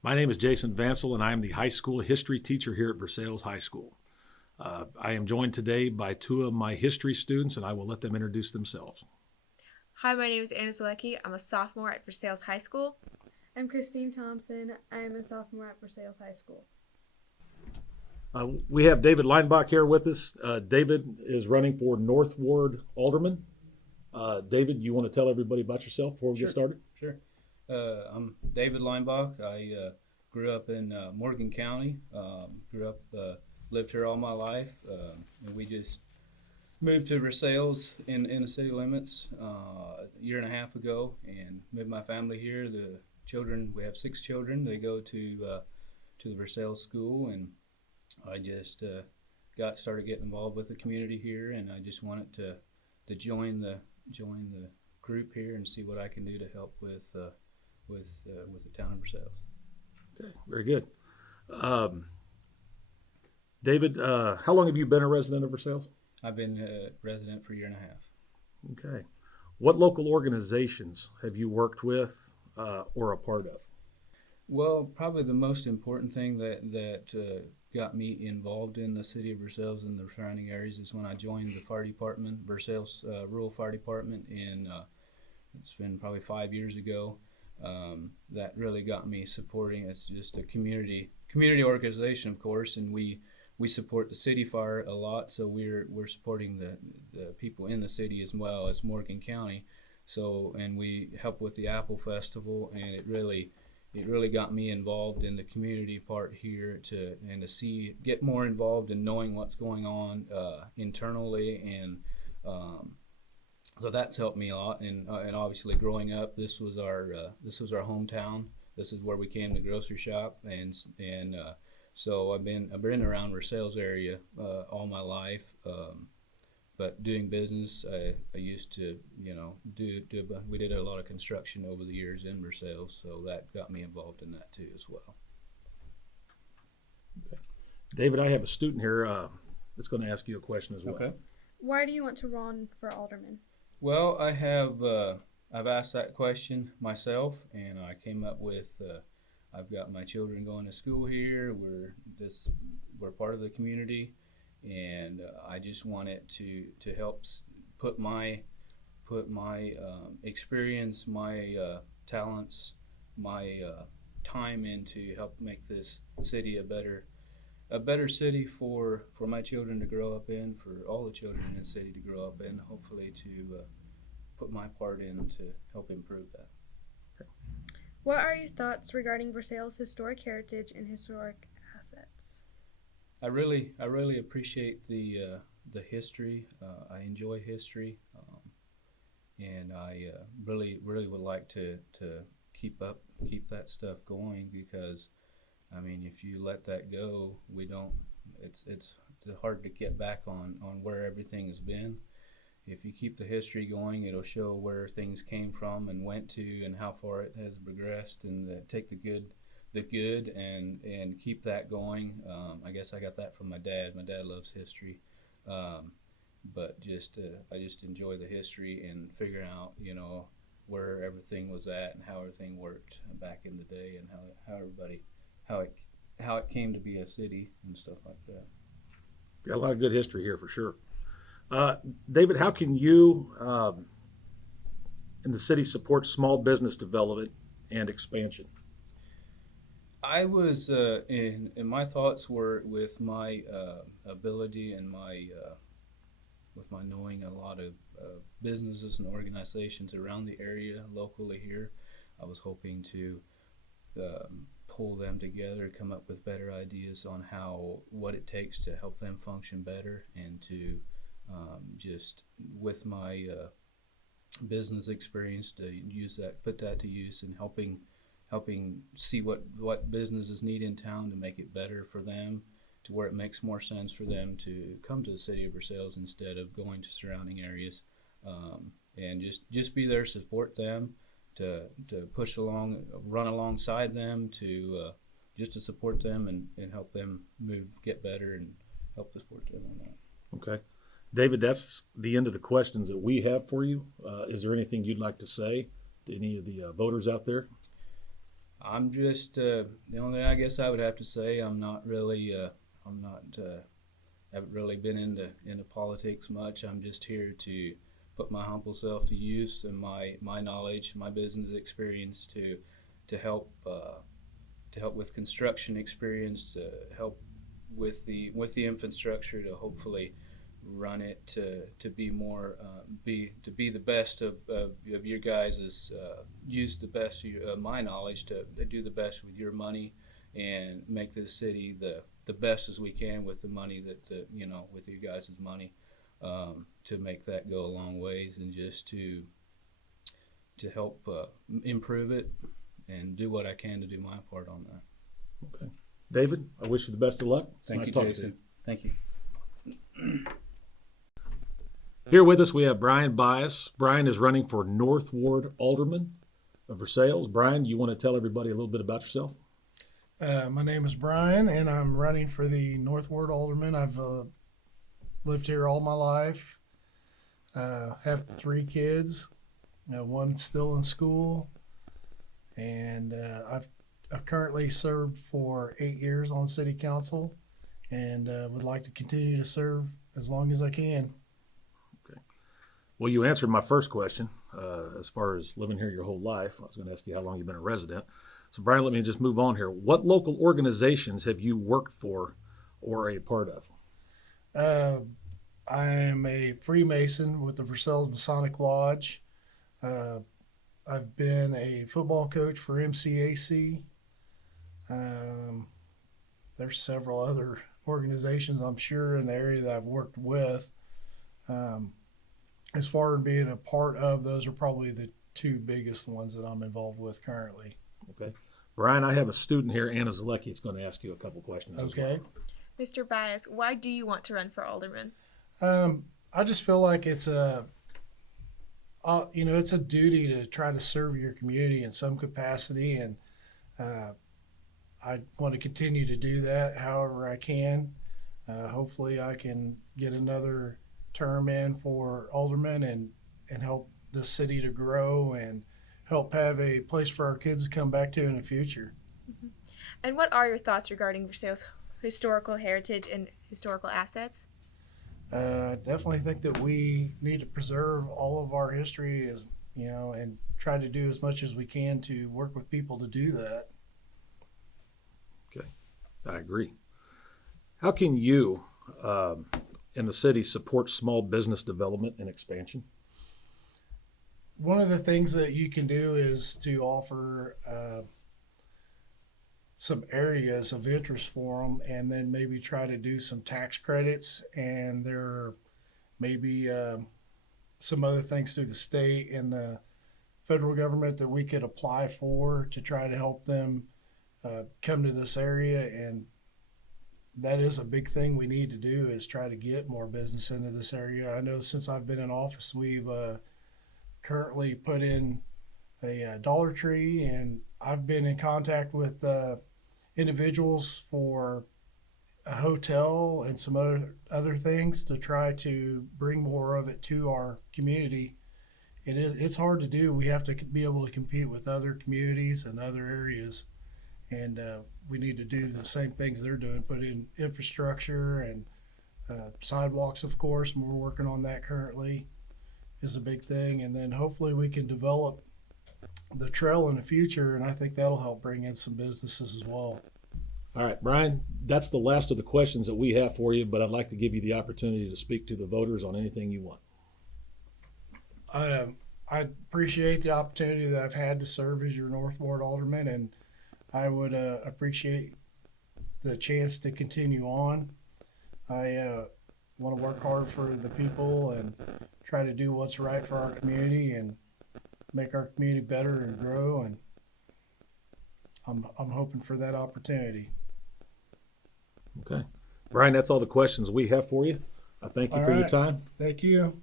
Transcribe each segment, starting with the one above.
My name is Jason Vansel, and I am the high school history teacher here at Versailles High School. I am joined today by two of my history students, and I will let them introduce themselves. Hi, my name is Anna Zalecki. I'm a sophomore at Versailles High School. I'm Christine Thompson. I am a sophomore at Versailles High School. We have David Leinbach here with us. David is running for North Ward Alderman. David, you want to tell everybody about yourself before we get started? Sure. I'm David Leinbach. I grew up in Morgan County. Lived here all my life, and we just moved to Versailles in the city limits a year and a half ago, and moved my family here. The children, we have 6 children. They go to the Versailles school, and I just started getting involved with the community here, and I just wanted to join the group here and see what I can do to help with the town of Versailles. Okay, very good. David, how long have you been a resident of Versailles? I've been a resident for a year and a half. Okay. What local organizations have you worked with or a part of? Well, probably the most important thing that got me involved in the city of Versailles and the surrounding areas is when I joined the fire department, Versailles Rural Fire Department, it's been probably 5 years ago. That really got me supporting. It's just a community organization, of course, and we support the city fire a lot. So we're supporting the people in the city as well as Morgan County. So, and we help with the Apple Festival, and it really got me involved in the community part here to get more involved in knowing what's going on internally, and so that's helped me a lot. And obviously growing up, this was our hometown. This is where we came to grocery shop, and so I've been around Versailles area all my life. But doing business, I used to, we did a lot of construction over the years in Versailles, so that got me involved in that too as well. Okay. David, I have a student here that's going to ask you a question as well. Okay. Why do you want to run for alderman? Well, I've asked that question myself, and I came up with, I've got my children going to school here. We're part of the community. And I just wanted to help put my experience, my talents, my time into help make this city a better city for my children to grow up in, for all the children in the city to grow up in. Hopefully, to put my part in to help improve that. Okay. What are your thoughts regarding Versailles' historic heritage and historic assets? I really appreciate the history. I enjoy history, and I really would like to keep that stuff going, because I mean, if you let that go, it's hard to get back on where everything has been. If you keep the history going, it'll show where things came from and went to, and how far it has progressed, and take the good and keep that going. I guess I got that from my dad. My dad loves history, but I just enjoy the history and figuring out, where everything was at and how everything worked back in the day, and how it came to be a city and stuff like that. Got a lot of good history here for sure. David, how can you in the city support small business development and expansion? I was in my thoughts were with my ability and with my knowing a lot of businesses and organizations around the area locally here. I was hoping to pull them together, come up with better ideas on what it takes to help them function better, and to just with my business experience to put that to use, and helping see what businesses need in town to make it better for them, to where it makes more sense for them to come to the city of Versailles instead of going to surrounding areas, and just be there, support them, to push along, run alongside them, to just to support them and help them get better, and help to support them on that. Okay. David, that's the end of the questions that we have for you. Is there anything you'd like to say to any of the voters out there? I'm just the only thing I guess I would have to say haven't really been into politics much. I'm just here to put my humble self to use and my knowledge, my business experience to help with construction experience, to help with the infrastructure, to hopefully run it to be more to be the best of your guys' use the best of my knowledge to do the best with your money and make this city the best as we can with the money that with you guys' money, to make that go a long ways and just to help improve it and do what I can to do my part on that. Okay. David, I wish you the best of luck. It's Thank nice you, talking to Jason. Thank you. Here with us, we have Brian Bias. Brian is running for North Ward Alderman of Versailles. Brian, you want to tell everybody a little bit about yourself? My name is Brian, and I'm running for the North Ward Alderman. I've lived here all my life. Have 3 kids. One's still in school, and I've currently served for 8 years on City Council, and would like to continue to serve as long as I can. Well, you answered my first question as far as living here your whole life. I was going to ask you how long you've been a resident. So, Brian, let me just move on here. What local organizations have you worked for or are a part of? I am a Freemason with the Versailles Masonic Lodge. I've been a football coach for MCAC. There's several other organizations, I'm sure, in the area that I've worked with. As far as being a part of, those are probably the 2 biggest ones that I'm involved with currently. Okay. Brian, I have a student here, Anna Zalecki, that's going to ask you a couple questions. Okay. Mr. Bias, why do you want to run for alderman? I just feel like it's it's a duty to try to serve your community in some capacity, and I want to continue to do that however I can. Hopefully I can get another term in for alderman and help the city to grow and help have a place for our kids to come back to in the future. Mm-hmm. And what are your thoughts regarding Versailles' historical heritage and historical assets? Definitely think that we need to preserve all of our history and try to do as much as we can to work with people to do that. Okay, I agree. How can you in the city support small business development and expansion? One of the things that you can do is to offer some areas of interest for them, and then maybe try to do some tax credits, and there may be some other things through the state and the federal government that we could apply for to try to help them come to this area. And that is a big thing we need to do, is try to get more business into this area. I know since I've been in office, we've currently put in a Dollar Tree, and I've been in contact with individuals for a hotel and some other things to try to bring more of it to our community. It's hard to do. We have to be able to compete with other communities and other areas, and we need to do the same things they're doing, put in infrastructure and sidewalks, of course, and we're working on that currently, is a big thing. And then hopefully we can develop the trail in the future, and I think that'll help bring in some businesses as well. All right, Brian, that's the last of the questions that we have for you, but I'd like to give you the opportunity to speak to the voters on anything you want. I appreciate the opportunity that I've had to serve as your North Ward Alderman, and I would appreciate the chance to continue on. I want to work hard for the people and try to do what's right for our community and make our community better and grow, and I'm hoping for that opportunity. Okay. Brian, that's all the questions we have for you. I thank you All for your right. time. Thank you.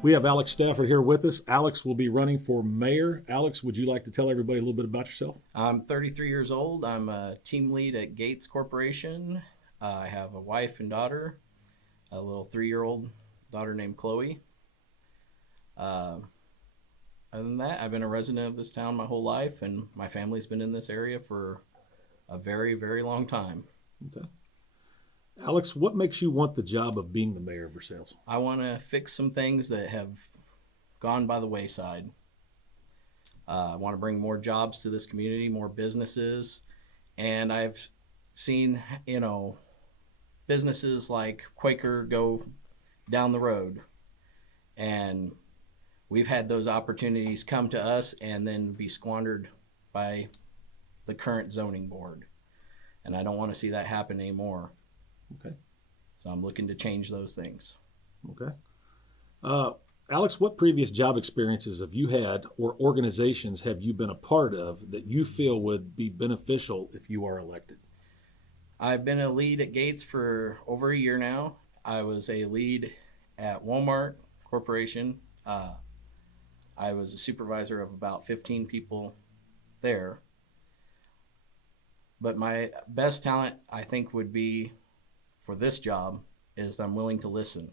We have Alex Stafford here with us. Alex will be running for mayor. Alex, would you like to tell everybody a little bit about yourself? I'm 33 years old. I'm a team lead at Gates Corporation. I have a wife and daughter, a little 3-year-old daughter named Chloe. Other than that, I've been a resident of this town my whole life, and my family's been in this area for a very, very long time. Okay. Alex, what makes you want the job of being the mayor of Versailles? I want to fix some things that have gone by the wayside. I want to bring more jobs to this community, more businesses, and I've seen, businesses like Quaker go down the road, and we've had those opportunities come to us and then be squandered by the current zoning board, and I don't want to see that happen anymore. Okay. So I'm looking to change those things. Okay. Alex, what previous job experiences have you had or organizations have you been a part of that you feel would be beneficial if you are elected? I've been a lead at Gates for over a year now. I was a lead at Walmart Corporation. I was a supervisor of about 15 people there. But my best talent, I think, would be for this job is I'm willing to listen.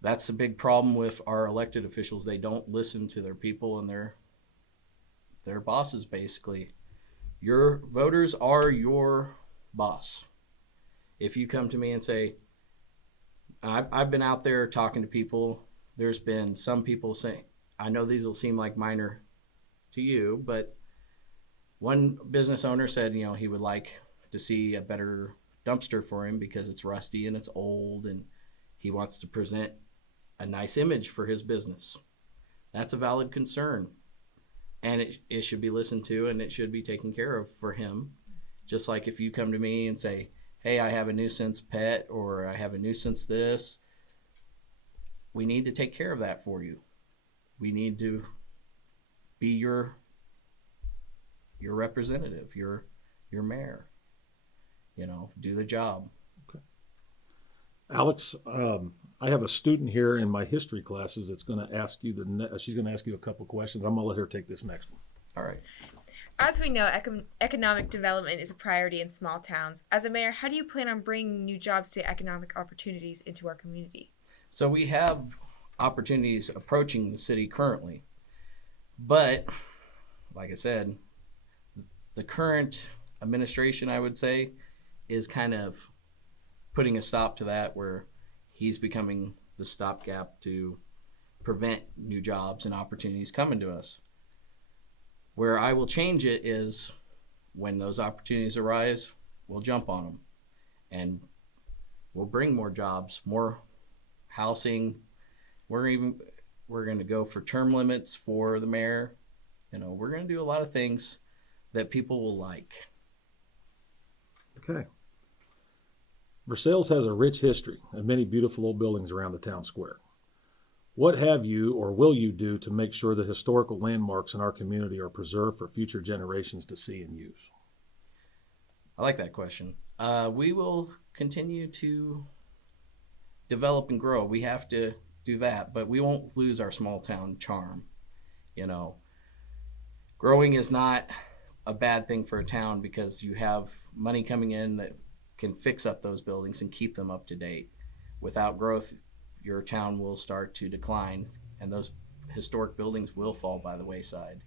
That's a big problem with our elected officials. They don't listen to their people and their bosses, basically. Your voters are your boss. If you come to me and say, I've been out there talking to people, there's been some people saying, I know these will seem like minor to you, but one business owner said, he would like to see a better dumpster for him because it's rusty and it's old and he wants to present a nice image for his business. That's a valid concern, and it should be listened to and it should be taken care of for him. Just like if you come to me and say, hey, I have a nuisance pet or I have a nuisance this, we need to take care of that for you. We need to be your representative, your mayor. Do the job. Okay. Alex, I have a student here in my history classes that's going to ask you she's going to ask you a couple questions. I'm going to let her take this next one. All right. As we know, economic development is a priority in small towns. As a mayor, how do you plan on bringing new jobs to economic opportunities into our community? So we have opportunities approaching the city currently. But, like I said, the current administration, I would say, is kind of putting a stop to that, where he's becoming the stopgap to prevent new jobs and opportunities coming to us. Where I will change it is when those opportunities arise, we'll jump on them and we'll bring more jobs, more housing. We're going to go for term limits for the mayor. We're going to do a lot of things that people will like. Okay. Versailles has a rich history and many beautiful old buildings around the town square. What have you or will you do to make sure the historical landmarks in our community are preserved for future generations to see and use? I like that question. We will continue to develop and grow. We have to do that, but we won't lose our small town charm. Growing is not a bad thing for a town because you have money coming in that can fix up those buildings and keep them up to date. Without growth, your town will start to decline and those historic buildings will fall by the wayside.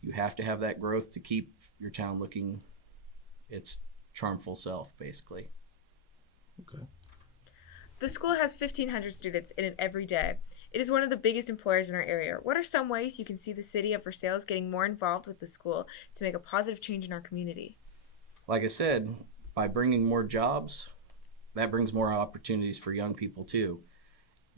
You have to have that growth to keep your town looking its charmful self, basically. Okay. The school has 1,500 students in it every day. It is one of the biggest employers in our area. What are some ways you can see the city of Versailles getting more involved with the school to make a positive change in our community? Like I said, by bringing more jobs, that brings more opportunities for young people too,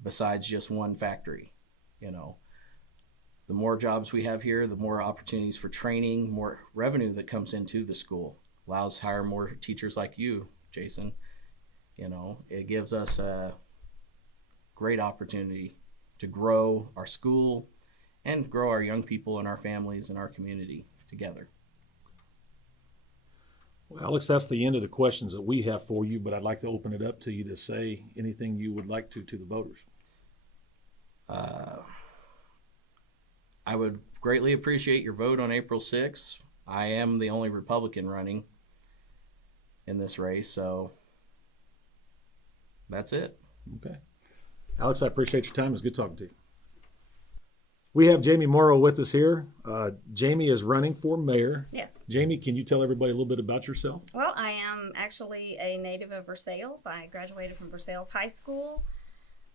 besides just one factory. The more jobs we have here, the more opportunities for training, more revenue that comes into the school. Allows to hire more teachers like you, Jason. It gives us a great opportunity to grow our school and grow our young people and our families and our community together. Well, Alex, that's the end of the questions that we have for you, but I'd like to open it up to you to say anything you would like to the voters. I would greatly appreciate your vote on April 6th. I am the only Republican running. in this race. So that's it. Okay. Alex, I appreciate your time. It was good talking to you. We have Jamie Morrow with us here. Jamie is running for mayor. Yes. Jamie, can you tell everybody a little bit about yourself? Well, I am actually a native of Versailles. I graduated from Versailles High School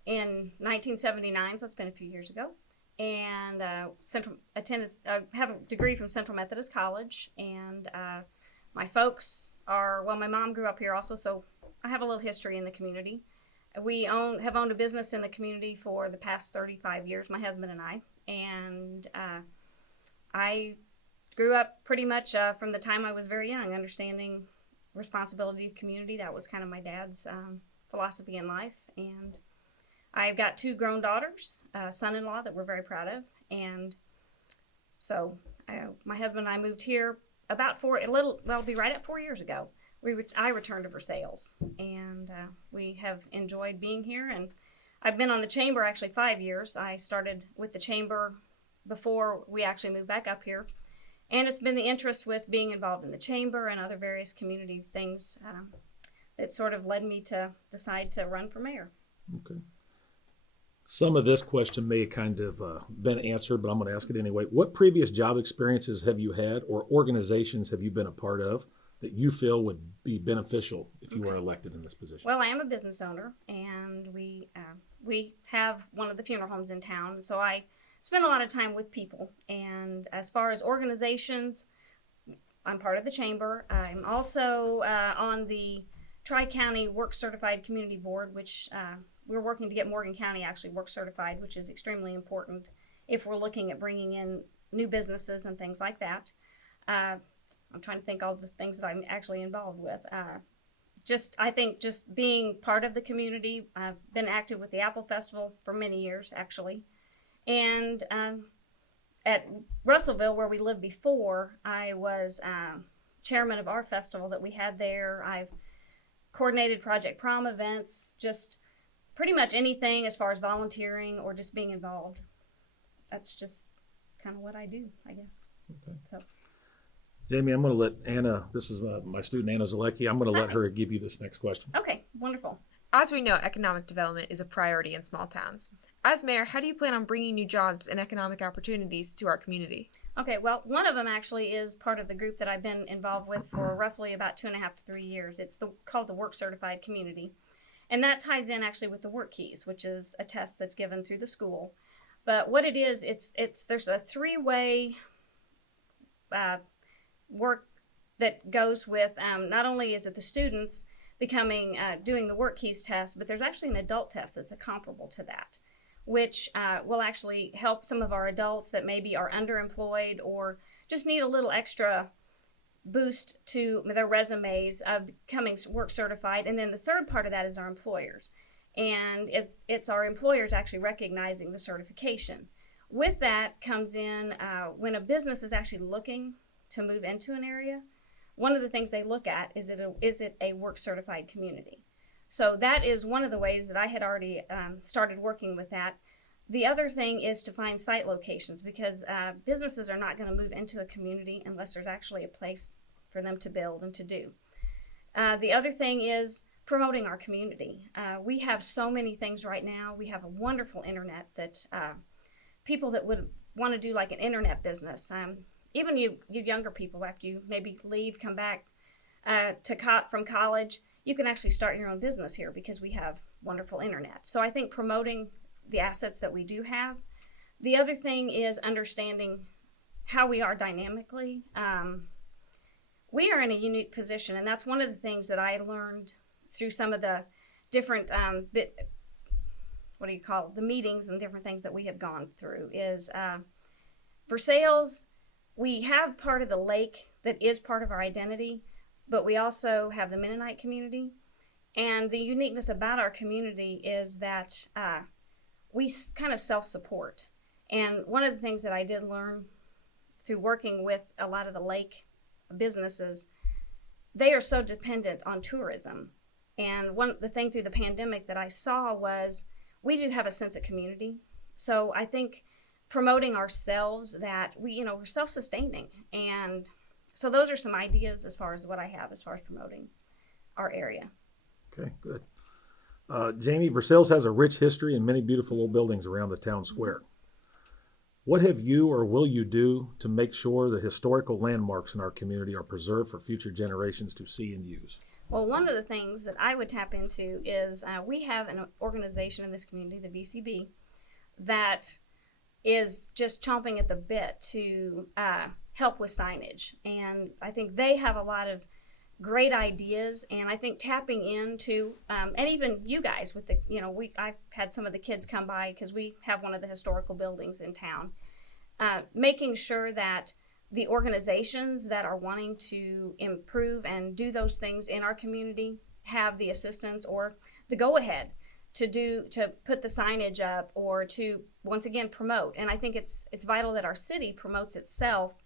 in 1979, so it's been a few years ago. And have a degree from Central Methodist College. And my folks are, well, my mom grew up here also, so I have a little history in the community. We have owned a business in the community for the past 35 years, my husband and I. And I grew up pretty much from the time I was very young, understanding responsibility to community. That was kind of my dad's philosophy in life. And I've got 2 grown daughters, a son-in-law that we're very proud of. And so my husband and I moved here it'll be right at 4 years ago. I returned to Versailles, and we have enjoyed being here. And I've been on the chamber actually 5 years. I started with the chamber before we actually moved back up here. And it's been the interest with being involved in the chamber and other various community things that sort of led me to decide to run for mayor. Okay. Some of this question may kind of been answered, but I'm going to ask it anyway. What previous job experiences have you had or organizations have you been a part of that you feel would be beneficial if you were elected in this position? Well, I am a business owner, and we have one of the funeral homes in town, so I spend a lot of time with people. And as far as organizations, I'm part of the chamber. I'm also on the Tri-County Work Certified Community Board, which we're working to get Morgan County actually work certified, which is extremely important if we're looking at bringing in new businesses and things like that. I'm trying to think all the things that I'm actually involved with. I think just being part of the community. I've been active with the Apple Festival for many years, actually. And at Russellville, where we lived before, I was chairman of our festival that we had there. I've coordinated Project Prom events, just pretty much anything as far as volunteering or just being involved. That's just kind of what I do, I guess. Okay. So. Jamie, I'm going to let Anna, this is my student Anna Zalecki, I'm going to let her give you this next question. Okay, wonderful. As we know, economic development is a priority in small towns. As mayor, how do you plan on bringing new jobs and economic opportunities to our community? Okay, well, one of them actually is part of the group that I've been involved with for roughly about 2.5 to 3 years. It's called the Work Certified Community. And that ties in actually with the Work Keys, which is a test that's given through the school. But what it is, there's a 3-way work that goes with not only is it the students doing the Work Keys test, but there's actually an adult test that's comparable to that, which will actually help some of our adults that maybe are underemployed or just need a little extra boost to their resumes of becoming work certified. And then the third part of that is our employers. And it's our employers actually recognizing the certification. With that comes in when a business is actually looking to move into an area, one of the things they look at is it a work certified community. So that is one of the ways that I had already started working with that. The other thing is to find site locations, because businesses are not going to move into a community unless there's actually a place for them to build and to do. The other thing is promoting our community. We have so many things right now. We have a wonderful internet that people that would want to do like an internet business, even you younger people, after you maybe leave, come back from college, you can actually start your own business here because we have wonderful internet. So I think promoting the assets that we do have. The other thing is understanding how we are dynamically. We are in a unique position, and that's one of the things that I learned through some of the different the meetings and different things that we have gone through is Versailles. We have part of the lake that is part of our identity, but we also have the Mennonite community. And the uniqueness about our community is that we kind of self-support. And one of the things that I did learn through working with a lot of the lake businesses, they are so dependent on tourism. And the thing through the pandemic that I saw was we do have a sense of community. So I think promoting ourselves that we're self-sustaining. And so those are some ideas as far as what I have as far as promoting. our area. Okay, good. Jamie, Versailles has a rich history and many beautiful old buildings around the town square. What have you or will you do to make sure the historical landmarks in our community are preserved for future generations to see and use? Well, one of the things that I would tap into is we have an organization in this community, the VCB, that is just chomping at the bit to help with signage. And I think they have a lot of great ideas, and I think tapping into, and even you guys with the, I've had some of the kids come by because we have one of the historical buildings in town, making sure that the organizations that are wanting to improve and do those things in our community have the assistance or the go-ahead to put the signage up or to once again promote. And I think it's vital that our city promotes itself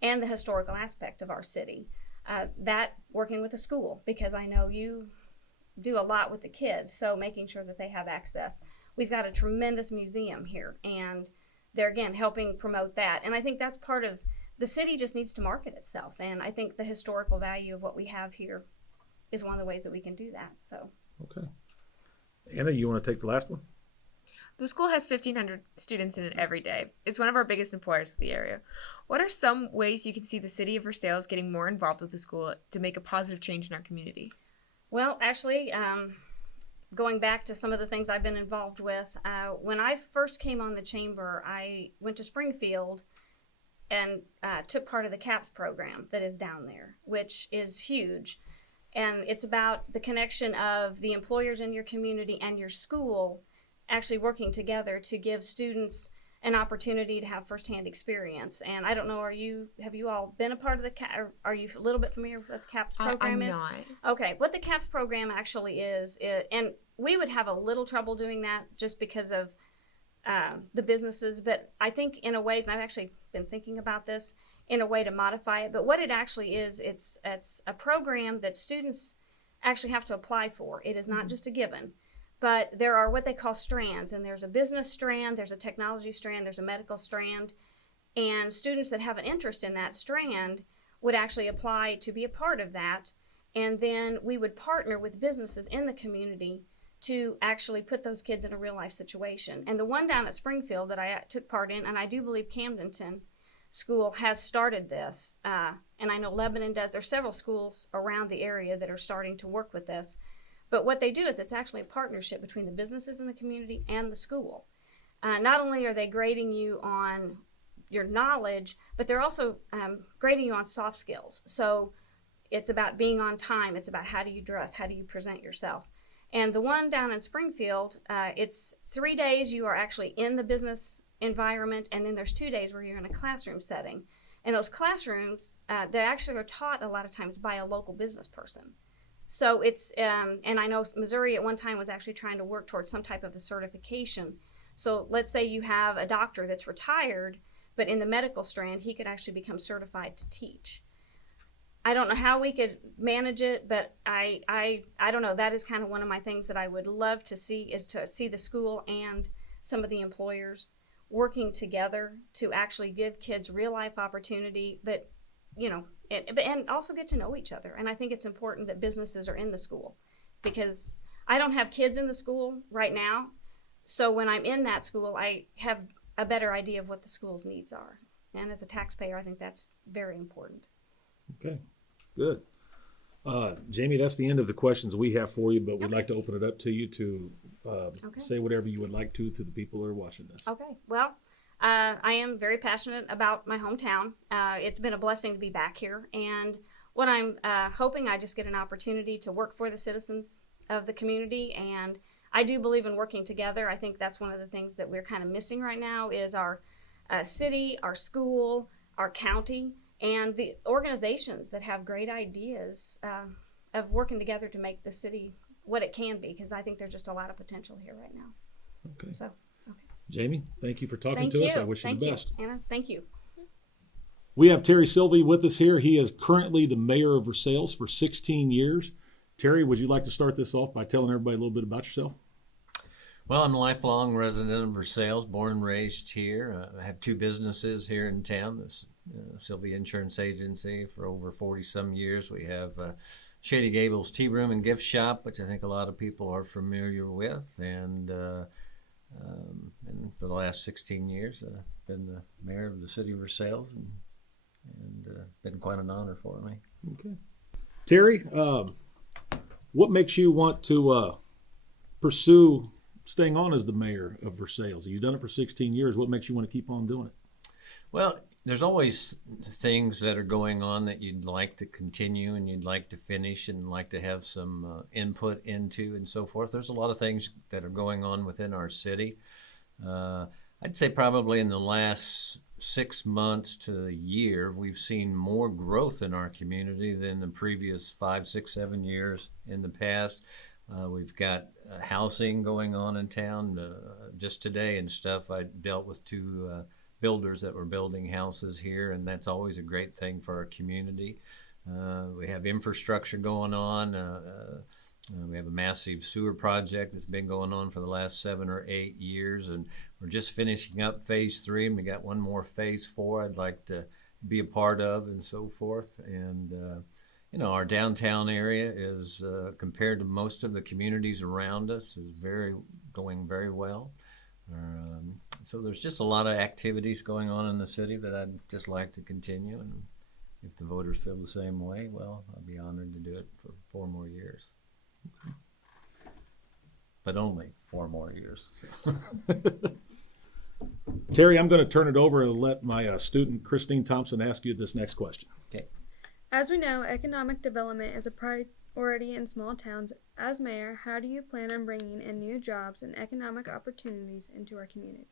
and the historical aspect of our city. That working with the school, because I know you do a lot with the kids, so making sure that they have access. We've got a tremendous museum here, and they're again helping promote that. And I think that's part of the city just needs to market itself, and I think the historical value of what we have here is one of the ways that we can do that. So Okay. Anna, you want to take the last one? The school has 1,500 students in it every day. It's one of our biggest employers in the area. What are some ways you can see the city of Versailles getting more involved with the school to make a positive change in our community? Well, actually, going back to some of the things I've been involved with, when I first came on the chamber, I went to Springfield and took part of the CAPS program that is down there, which is huge. And it's about the connection of the employers in your community and your school actually working together to give students an opportunity to have firsthand experience. And I don't know, have you all been a part of the or are you a little bit familiar with what the CAPS program I'm is? not. Okay, what the CAPS program actually is, and we would have a little trouble doing that just because of the businesses, but I think in a ways, and I've actually been thinking about this, in a way to modify it, but what it actually is, it's a program that students actually have to apply for. It is not just a given. But there are what they call strands, and there's a business strand, there's a technology strand, there's a medical strand, and students that have an interest in that strand would actually apply to be a part of that, and then we would partner with businesses in the community to actually put those kids in a real life situation. And the one down at Springfield that I took part in, and I do believe Camdenton School has started this, and I know Lebanon does. There's several schools around the area that are starting to work with this. But what they do is it's actually a partnership between the businesses in the community and the school. Not only are they grading you on your knowledge, but they're also grading you on soft skills. So it's about being on time. It's about how do you dress? How do you present yourself? And the one down in Springfield, it's 3 days you are actually in the business environment, and then there's 2 days where you're in a classroom setting. And those classrooms, they actually are taught a lot of times by a local business person. So it's, and I know Missouri at one time was actually trying to work towards some type of a certification. So let's say you have a doctor that's retired, but in the medical strand, he could actually become certified to teach. I don't know how we could manage it, but I don't know. That is kind of one of my things that I would love to see, is to see the school and some of the employers working together to actually give kids real life opportunity, but and also get to know each other. And I think it's important that businesses are in the school, because I don't have kids in the school right now. So when I'm in that school, I have a better idea of what the school's needs are. And as a taxpayer, I think that's very important. Okay, good. Jamie, that's the end of the questions we have for you, but we'd like to open it up to you to say whatever you would like to the people who are watching this. Okay, well, I am very passionate about my hometown. It's been a blessing to be back here. And what I'm hoping, I just get an opportunity to work for the citizens of the community. And I do believe in working together. I think that's one of the things that we're kind of missing right now is our city, our school, our county, and the organizations that have great ideas of working together to make the city what it can be, because I think there's just a lot of potential here right now. Okay. So, okay. Jamie, thank you for talking Thank to you. us. I wish you the best. Anna, thank you. We have Terry Silvey with us here. He is currently the mayor of Versailles for 16 years. Terry, would you like to start this off by telling everybody a little bit about yourself? Well, I'm a lifelong resident of Versailles, born and raised here. I have two businesses here in town, this Silvey Insurance Agency for over 40-some years. We have Shady Gables Tea Room and Gift Shop, which I think a lot of people are familiar with, and for the last 16 years, I've been the mayor of the city of Versailles, and been quite an honor for me. Okay. Terry, what makes you want to pursue staying on as the mayor of Versailles? You've done it for 16 years. What makes you want to keep on doing it? Well, there's always things that are going on that you'd like to continue and you'd like to finish and like to have some input into and so forth. There's a lot of things that are going on within our city. I'd say probably in the last 6 months to a year, we've seen more growth in our community than the previous 5, 6, 7 years in the past. We've got housing going on in town. Just today and stuff, I dealt with 2 builders that were building houses here, and that's always a great thing for our community. We have infrastructure going on. We have a massive sewer project that's been going on for the last 7 or 8 years, and we're just finishing up phase 3, and we got one more phase 4 I'd like to be a part of and so forth. And our downtown area is, compared to most of the communities around us, is going very well. So there's just a lot of activities going on in the city that I'd just like to continue, and if the voters feel the same way, well, I'll be honored to do it for 4 more years. Okay. But only 4 more years. So. Terry, I'm going to turn it over and let my student, Christine Thompson, ask you this next question. Okay. As we know, economic development is a priority in small towns. As mayor, how do you plan on bringing in new jobs and economic opportunities into our community?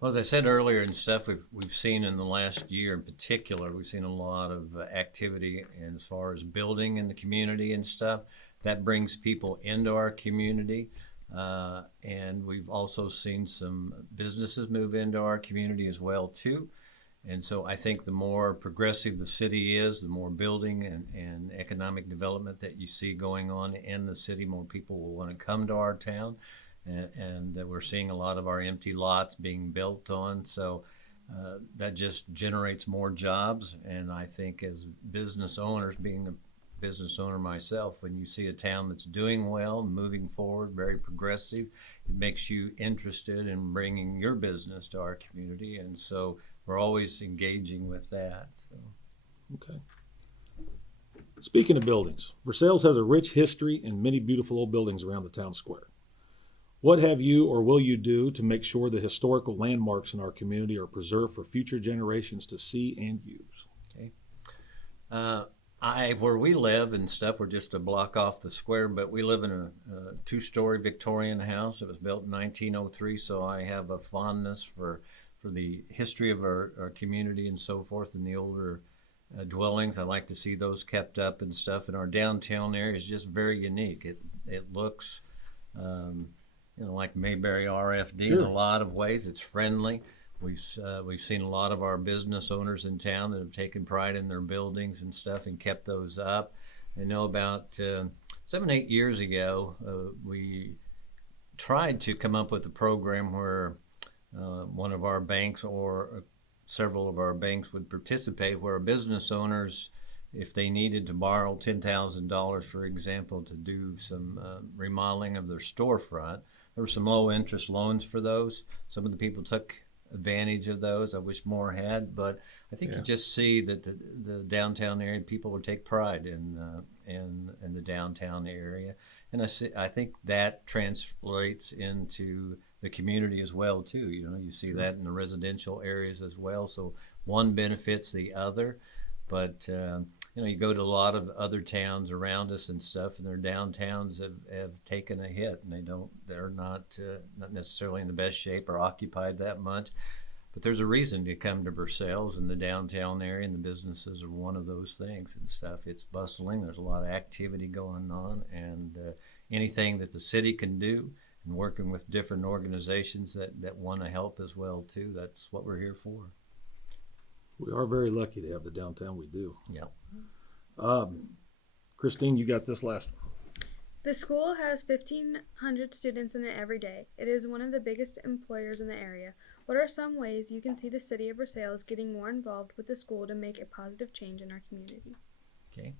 Well, as I said earlier and stuff, we've seen in the last year in particular, we've seen a lot of activity as far as building in the community and stuff. That brings people into our community. And we've also seen some businesses move into our community as well, too. And so I think the more progressive the city is, the more building and economic development that you see going on in the city, more people will want to come to our town. And we're seeing a lot of our empty lots being built on. So that just generates more jobs. And I think as business owners, being a business owner myself, when you see a town that's doing well, moving forward, very progressive, it makes you interested in bringing your business to our community. And so we're always engaging with that. So. Okay. Speaking of buildings, Versailles has a rich history and many beautiful old buildings around the town square. What have you or will you do to make sure the historical landmarks in our community are preserved for future generations to see and use? Okay. Where we live and stuff, we're just a block off the square, but we live in a 2-story Victorian house. It was built in 1903, so I have a fondness for the history of our community and so forth, and the older dwellings. I like to see those kept up and stuff. And our downtown area is just very unique. It looks like Mayberry RFD Sure. in a lot of ways. It's friendly. We've seen a lot of our business owners in town that have taken pride in their buildings and stuff and kept those up. I know about 7, 8 years ago, we tried to come up with a program where one of our banks or several of our banks would participate, where business owners, if they needed to borrow $10,000, for example, to do some remodeling of their storefront, there were some low interest loans for those. Some of the people took advantage of those. I wish more had, but I think you just see that the downtown area, people would take pride in the downtown area, and I think that translates into the community as well too. You see that in the residential areas as well. So one benefits the other, but you go to a lot of other towns around us and stuff, and their downtowns have taken a hit, and they're not necessarily in the best shape or occupied that much. But there's a reason to come to Versailles, and the downtown area and the businesses are one of those things and stuff. It's bustling. There's a lot of activity going on, and anything that the city can do, and working with different organizations that want to help as well too. That's what we're here for. We are very lucky to have the downtown we do. Yeah. Christine, you got this last one. The school has 1,500 students in it every day. It is one of the biggest employers in the area. What are some ways you can see the city of Versailles getting more involved with the school to make a positive change in our community? Okay.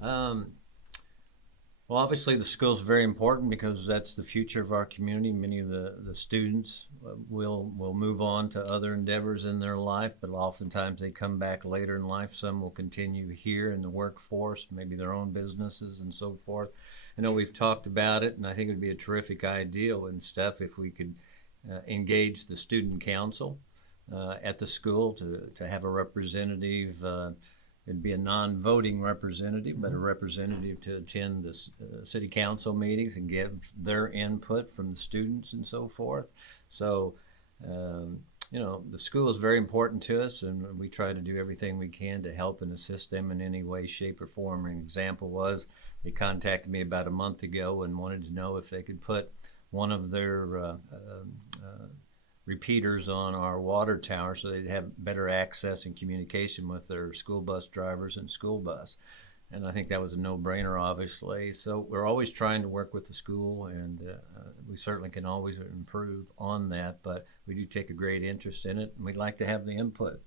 Well, obviously the school is very important because that's the future of our community. Many of the students will move on to other endeavors in their life, but oftentimes they come back later in life. Some will continue here in the workforce, maybe their own businesses and so forth. I know we've talked about it, and I think it would be a terrific idea and stuff if we could engage the student council at the school to have a representative. It'd be a non-voting representative, but a representative to attend the city council meetings and give their input from the students and so forth. So, the school is very important to us, and we try to do everything we can to help and assist them in any way, shape, or form. An example was they contacted me about a month ago and wanted to know if they could put one of their repeaters on our water tower so they'd have better access and communication with their school bus drivers and school bus. And I think that was a no-brainer, obviously. So we're always trying to work with the school, and we certainly can always improve on that, but we do take a great interest in it, and we'd like to have the input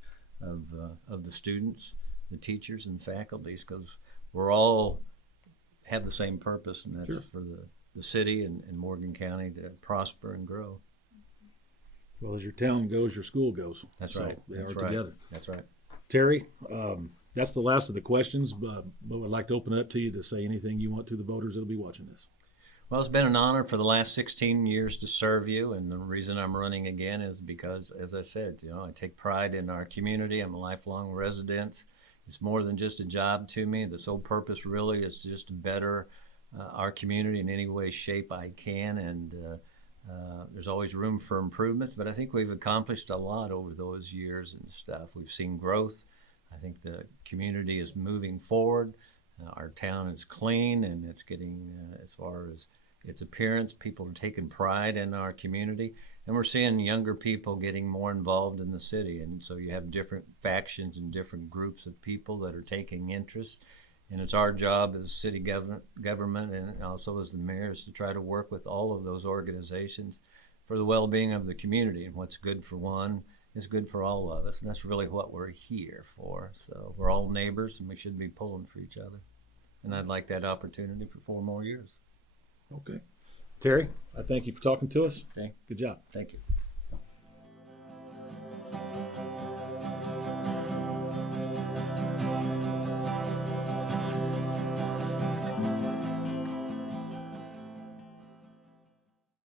of the students, the teachers, and faculties, because we're all have the same purpose, and that's Sure. for the city and Morgan County to prosper and grow. Well, as your town goes, your school goes. That's So right. They That's are right. together. That's right. Terry, that's the last of the questions, but I'd like to open it up to you to say anything you want to the voters that'll be watching this. Well, it's been an honor for the last 16 years to serve you, and the reason I'm running again is because, as I said, I take pride in our community. I'm a lifelong resident. It's more than just a job to me. The sole purpose really is just to better our community in any way, shape I can, and there's always room for improvement, but I think we've accomplished a lot over those years and stuff. We've seen growth. I think the community is moving forward. Our town is clean, and it's getting, as far as its appearance, people are taking pride in our community, and we're seeing younger people getting more involved in the city. And so you have different factions and different groups of people that are taking interest. And it's our job as city government and also as the mayors to try to work with all of those organizations for the well-being of the community. And what's good for one is good for all of us. And that's really what we're here for. So we're all neighbors, and we should be pulling for each other. And I'd like that opportunity for 4 more years. Okay. Terry, I thank you for talking to us. Okay. Good job. Thank you.